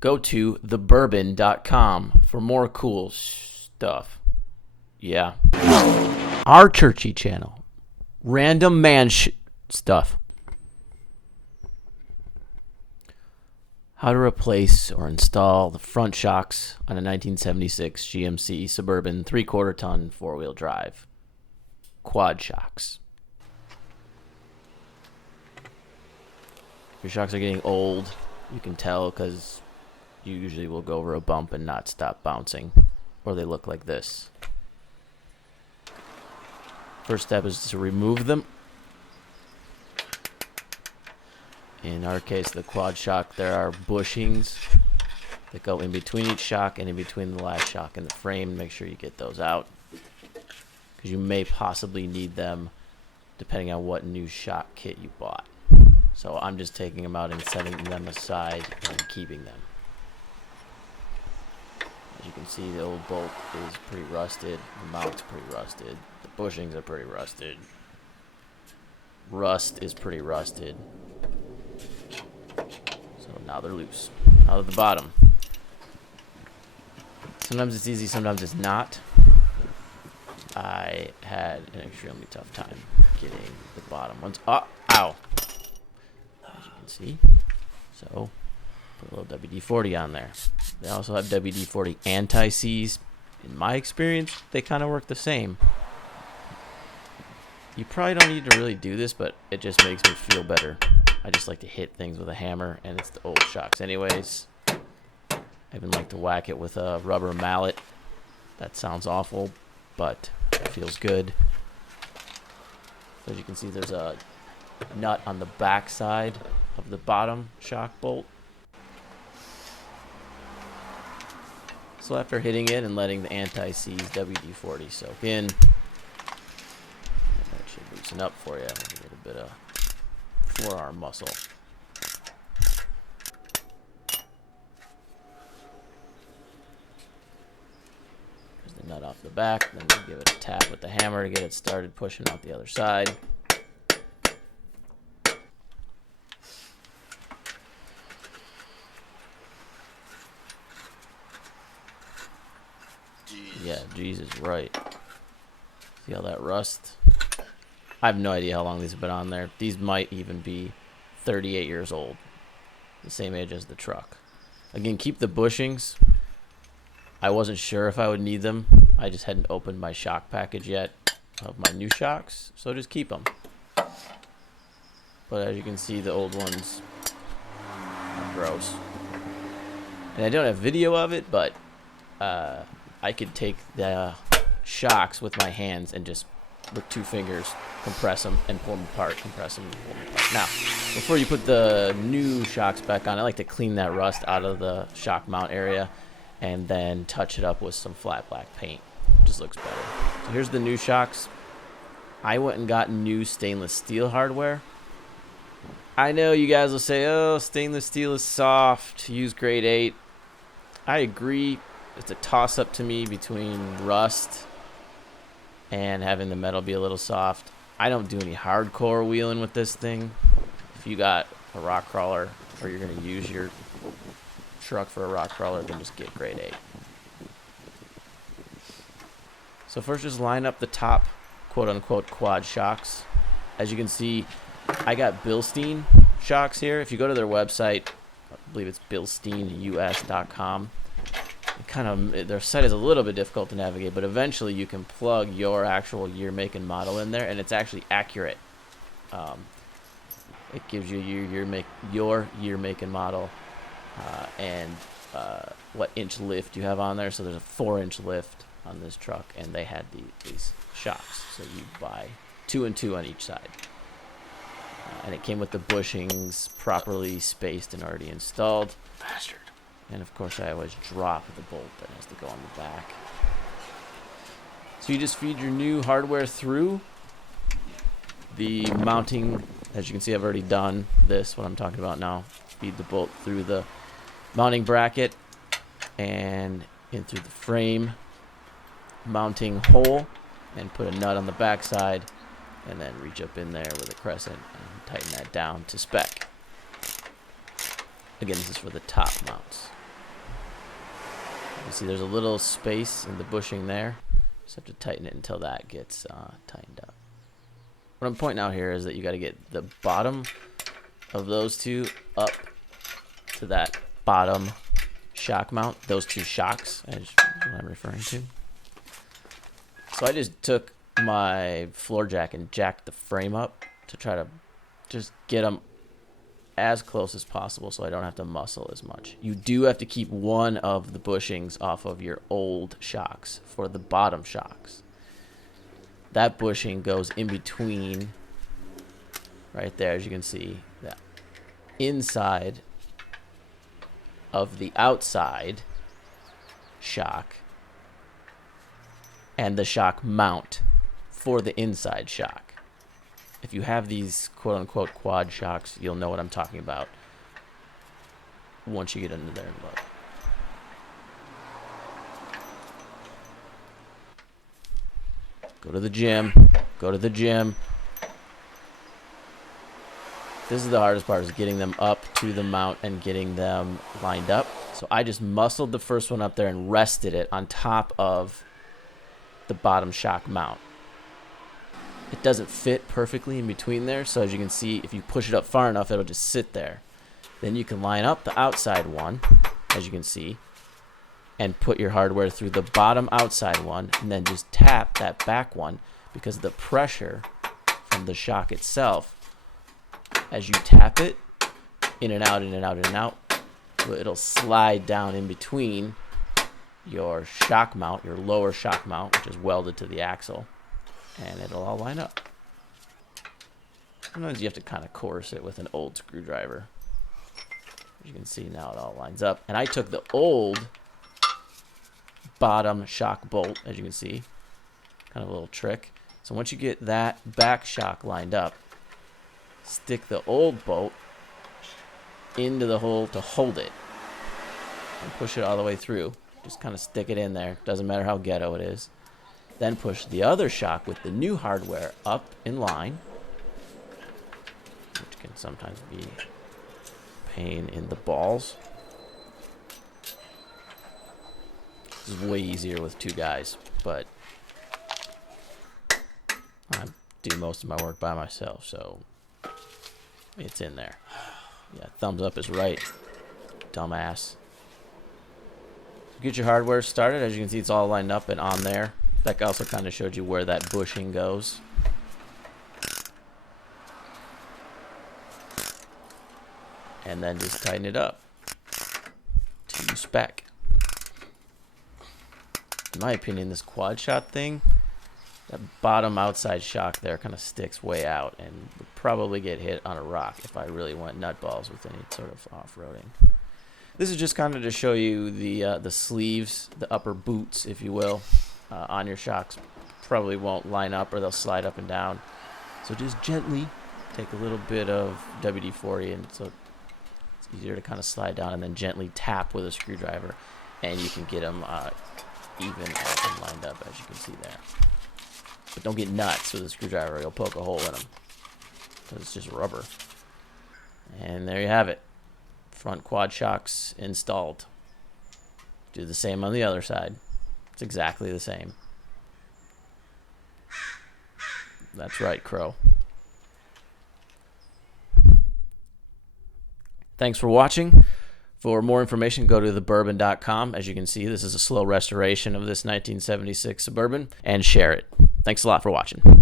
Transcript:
Go to thebourbon.com for more cool stuff. Yeah. Our churchy channel. Random man stuff. How to replace or install the front shocks on a 1976 GMC Suburban 3/4 ton 4-wheel drive. Quad shocks. Your shocks are getting old. You can tell because you usually will go over a bump and not stop bouncing, or they look like this. First step is to remove them. In our case, the quad shock, there are bushings that go in between each shock and in between the last shock and the frame. Make sure you get those out, because you may possibly need them depending on what new shock kit you bought. So I'm just taking them out and setting them aside and keeping them. As you can see, the old bolt is pretty rusted. The mount's pretty rusted. The bushings are pretty rusted. Rust is pretty rusted. So now they're loose. Out of the bottom. Sometimes it's easy, sometimes it's not. I had an extremely tough time getting the bottom ones. Oh, ow! As you can see. So, put a little WD-40 on there. They also have WD-40 anti-seize. In my experience, they kind of work the same. You probably don't need to really do this, but it just makes me feel better. I just like to hit things with a hammer, and it's the old shocks anyways. I even like to whack it with a rubber mallet. That sounds awful, but it feels good. So as you can see, there's a nut on the back side of the bottom shock bolt. So after hitting it and letting the anti-seize WD-40 soak in, that should loosen up for you. A little bit of forearm muscle. There's the nut off the back. Then you give it a tap with the hammer to get it started pushing out the other side. Yeah, Jesus, right. See all that rust? I have no idea how long these have been on there. These might even be 38 years old. The same age as the truck. Again, keep the bushings. I wasn't sure if I would need them. I just hadn't opened my shock package yet of my new shocks, so just keep them. But as you can see, the old ones are gross. And I don't have video of it, but I could take the shocks with my hands and just with 2 fingers compress them and pull them apart, compress them and pull them apart. Now, before you put the new shocks back on, I like to clean that rust out of the shock mount area and then touch it up with some flat black paint. It just looks better. So here's the new shocks. I went and got new stainless steel hardware. I know you guys will say, oh, stainless steel is soft, use grade 8. I agree. It's a toss-up to me between rust and having the metal be a little soft. I don't do any hardcore wheeling with this thing. If you got a rock crawler or you're going to use your truck for a rock crawler, then just get grade 8. So first, just line up the top quote-unquote quad shocks. As you can see, I got Bilstein shocks here. If you go to their website, I believe it's bilsteinus.com. Their site is a little bit difficult to navigate, but eventually you can plug your actual year, make, and model in there, and it's actually accurate. It gives you your year, make, and model, and what inch lift you have on there. So there's a 4-inch lift on this truck, and they had these shocks. So you buy 2 and 2 on each side, and it came with the bushings properly spaced and already installed. Bastard. And of course, I always drop the bolt that has to go on the back. So you just feed your new hardware through. The mounting, as you can see, I've already done this, what I'm talking about now. Feed the bolt through the mounting bracket and in through the frame mounting hole, and put a nut on the back side, and then reach up in there with a crescent and tighten that down to spec. Again, this is for the top mounts. You see there's a little space in the bushing there. Just have to tighten it until that gets tightened up. What I'm pointing out here is that you got to get the bottom of those two up to that bottom shock mount. Those two shocks is what I'm referring to. So I just took my floor jack and jacked the frame up to try to just get them as close as possible so I don't have to muscle as much. You do have to keep one of the bushings off of your old shocks for the bottom shocks. That bushing goes in between, right there, as you can see, that inside of the outside shock and the shock mount for the inside shock. If you have these quote-unquote quad shocks, you'll know what I'm talking about once you get into there and look. Go to the gym. Go to the gym. This is the hardest part, is getting them up to the mount and getting them lined up. So I just muscled the first one up there and rested it on top of the bottom shock mount. It doesn't fit perfectly in between there, so as you can see, if you push it up far enough, it'll just sit there. Then you can line up the outside one, as you can see, and put your hardware through the bottom outside one, and then just tap that back one, because the pressure from the shock itself, as you tap it, in and out, in and out, in and out, it'll slide down in between your shock mount, your lower shock mount, which is welded to the axle, and it'll all line up. Sometimes you have to kind of course it with an old screwdriver. As you can see, now it all lines up. And I took the old bottom shock bolt, as you can see, kind of a little trick. So once you get that back shock lined up, stick the old bolt into the hole to hold it and push it all the way through. Just kind of stick it in there. Doesn't matter how ghetto it is. Then push the other shock with the new hardware up in line, which can sometimes be a pain in the balls. This is way easier with two guys, but I do most of my work by myself, so it's in there. Yeah, thumbs up is right, dumbass. Get your hardware started. As you can see, it's all lined up and on there. That also kind of showed you where that bushing goes. And then just tighten it up to spec. In my opinion, this quad shot thing, that bottom outside shock there kind of sticks way out and would probably get hit on a rock if I really went nutballs with any sort of off-roading. This is just kind of to show you the sleeves, the upper boots, if you will, on your shocks. Probably won't line up or they'll slide up and down. So just gently take a little bit of WD-40, and so it's easier to kind of slide down, and then gently tap with a screwdriver, and you can get them even up and lined up, as you can see there. But don't get nuts with a screwdriver. You'll poke a hole in them because it's just rubber. And there you have it. Front quad shocks installed. Do the same on the other side. It's exactly the same. That's right, Crow. Thanks for watching. For more information, go to thebourbon.com. As you can see, this is a slow restoration of this 1976 Suburban, and share it. Thanks a lot for watching.